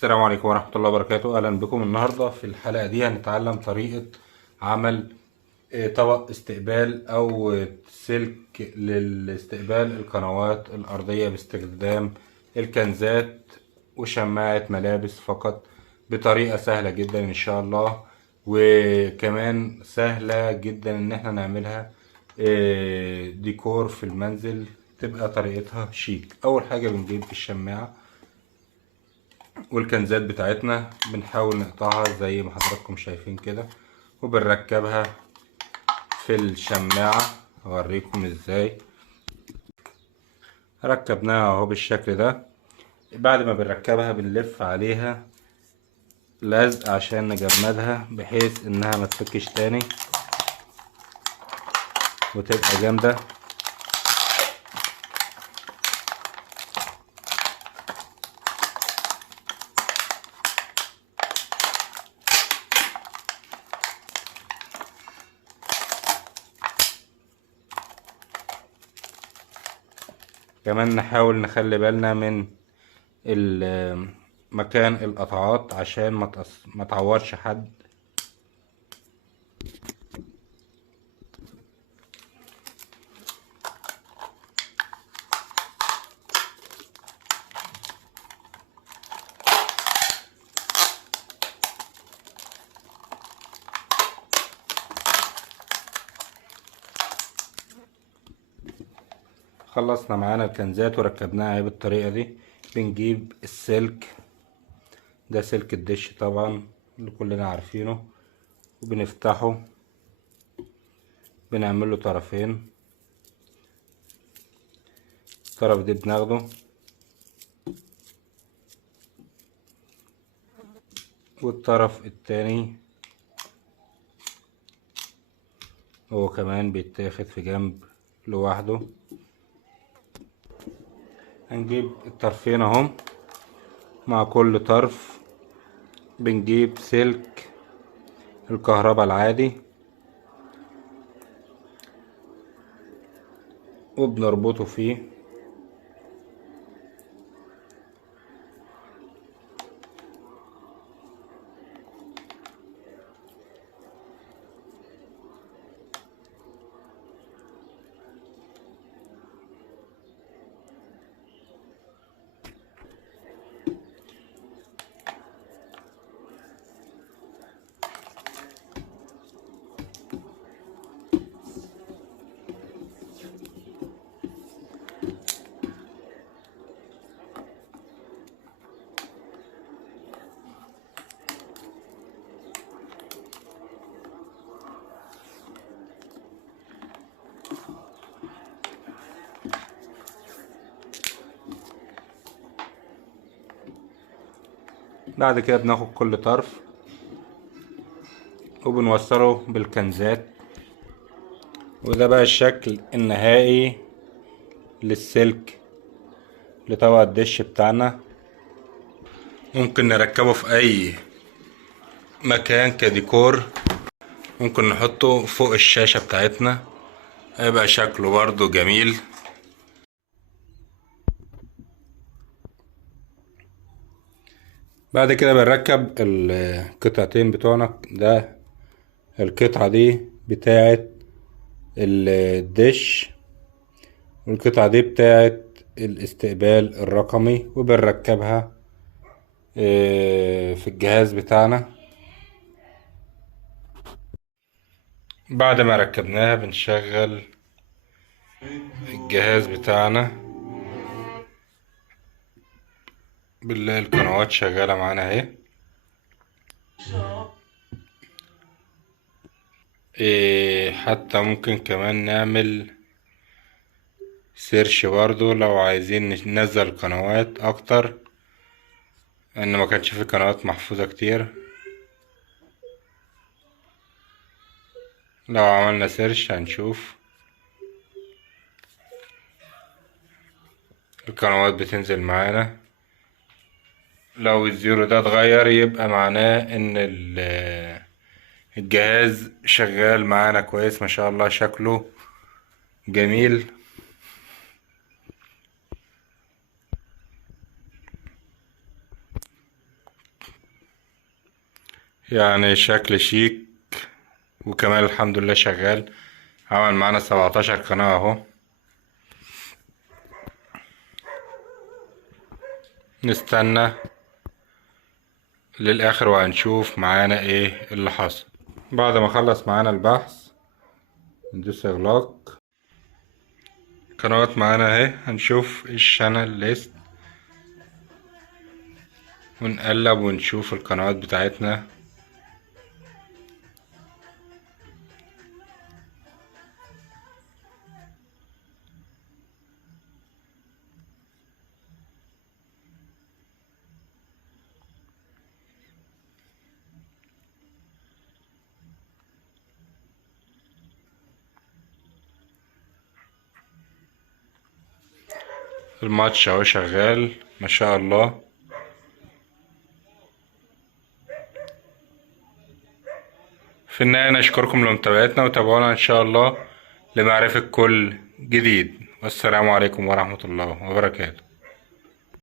السلام عليكم ورحمة الله وبركاته. أهلا بكم. النهاردة في الحلقة دي هنتعلم طريقة عمل طبق استقبال أو سلك للاستقبال القنوات الأرضية باستخدام الكنزات وشماعة ملابس فقط، بطريقة سهلة جدا إن شاء الله، وكمان سهلة جدا إن احنا نعملها ديكور في المنزل، تبقى طريقتها شيك. أول حاجة بنجيب الشماعة والكنزات بتاعتنا، بنحاول نقطعها زي ما حضراتكم شايفين كده، وبنركبها في الشماعة. هوريكم ازاي ركبناها اهو بالشكل ده. بعد ما بنركبها بنلف عليها لزق عشان نجمدها بحيث انها ما تفكش تاني وتبقى جامدة. كمان نحاول نخلي بالنا من مكان القطعات عشان ما تعورش حد. خلصنا معانا الكنزات وركبناها بالطريقة دي. بنجيب السلك ده، سلك الدش طبعا اللي كلنا عارفينه، وبنفتحه، بنعمله طرفين. الطرف دي بناخده والطرف التاني هو كمان بيتاخد في جنب لوحده. هنجيب الطرفين اهم، مع كل طرف بنجيب سلك الكهرباء العادي وبنربطه فيه. بعد كده بناخد كل طرف وبنوصله بالكنزات، وده بقى الشكل النهائي للسلك لطبق الدش بتاعنا. ممكن نركبه في اي مكان كديكور، ممكن نحطه فوق الشاشة بتاعتنا، هيبقى شكله برضو جميل. بعد كده بنركب القطعتين بتوعنا. ده القطعة دي بتاعت الدش، والقطعة دي بتاعت الاستقبال الرقمي، وبنركبها في الجهاز بتاعنا. بعد ما ركبناها بنشغل الجهاز بتاعنا، بنلاقي القنوات شغالة معانا اهي. حتى ممكن كمان نعمل سيرش برضو لو عايزين ننزل قنوات اكتر، ان ما كانش في قنوات محفوظة كتير. لو عملنا سيرش هنشوف القنوات بتنزل معانا. لو الزيرو ده اتغير يبقى معناه ان الجهاز شغال معانا كويس، ما شاء الله شكله جميل. يعني شكل شيك، وكمان الحمد لله شغال. عمل معانا 17 قناة اهو. نستنى للاخر وهنشوف معانا ايه اللي حصل. بعد ما خلص معانا البحث ندوس اغلاق. قنوات معانا اهي، هنشوف الشانل ليست ونقلب ونشوف القنوات بتاعتنا. الماتش اهو شغال ما شاء الله. في النهاية نشكركم لمتابعتنا، وتابعونا ان شاء الله لمعرفة كل جديد. والسلام عليكم ورحمة الله وبركاته.